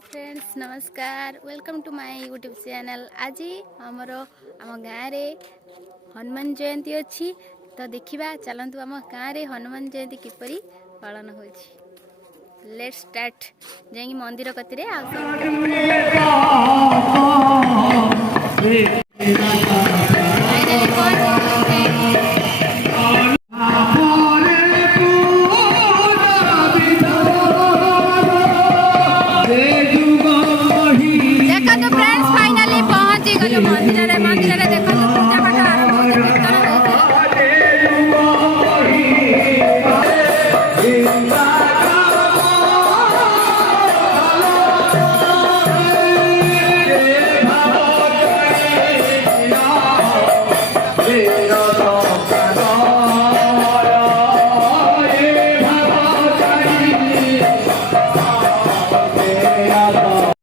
Friends नमस्कार welcome to my YouTube channel. आज आमर आम गाँव में हनुमान जयंती अच्छी तो देखा चलतु आम गाँव में हनुमान जयंती किपरि पालन हो। लेट्स स्टार्ट जाइए मंदिर कतिरे